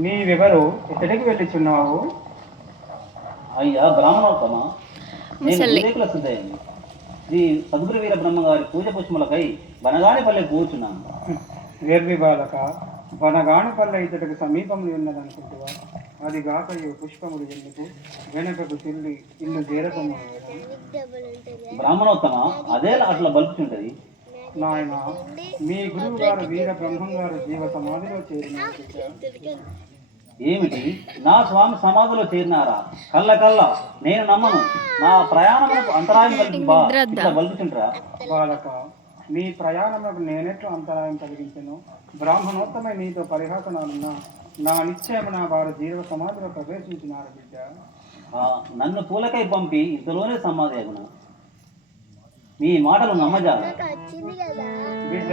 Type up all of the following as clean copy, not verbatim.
నీవెవరు ఎక్కడికి వెళ్ళిచున్నావు? అయ్యా బ్రాహ్మణోత్తమ, నేను వివేకుల సిద్ధయ్యని శ్రీ సముద్ర వీర బ్రహ్మగారి పూజ పుష్పములకై బనగానిపల్లె కూర్చున్నాను. వేర్వి బాలక, వనగానపల్లె ఇతడికి సమీపంలో ఉన్నదనుకుంటువా? అది గాక ఈ పుష్పములు ఎందుకు వెనకకు తిల్లి ఇల్లు చేరకము. బ్రాహ్మణోత్తమ, అదే అట్లా బలుపుచుంటది. నాయన, మీ గురువు గారు వీర బ్రహ్మం గారు జీవ సమాధిలో చేరిన ఏమిటి? నా స్వామి సమాధిలో చేరినారా? కళ్ళ కళ్ళ నేను నమ్మను. నా ప్రయాణములకు అంతరాయం బలుపుచుంటరా? బాలక, నీ ప్రయాణములకు నేనెట్లు అంతరాయం కలిగించను? బ్రాహ్మణోత్తమై నీతో పరిహాసనాలున్నా నా నిశ్చయమున వారు జీవ సమాధిలో ప్రవేశించినారు బిడ్డ. నన్ను పూలకై పంపి ఇంతలోనే సమాధి అగున. మీ మాటలు నమ్మజా బిడ్డ.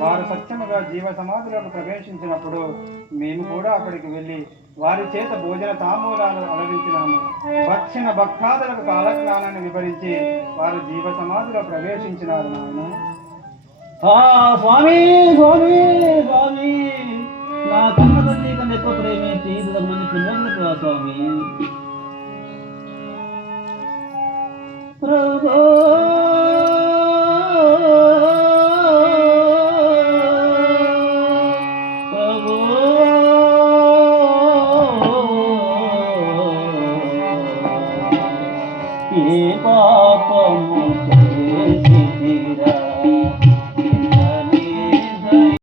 వారు సత్యముగా జీవ సమాధిలోకి ప్రవేశించినప్పుడు మేము కూడా అక్కడికి వెళ్ళి వారి చేత భోజన తాంబూలాలు అలరించినాము. భక్షణ భక్తాదులకు కాలజ్ఞానాన్ని వివరించి వారు జీవ సమాధిలో ప్రవేశించినారు. నాయన స్వామి స్వామి స్వామి, నా కన్నతో నీకన్నా ఎక్కువ ప్రేమించి మంది పిల్లలు స్వామి. ప్రభు ఏ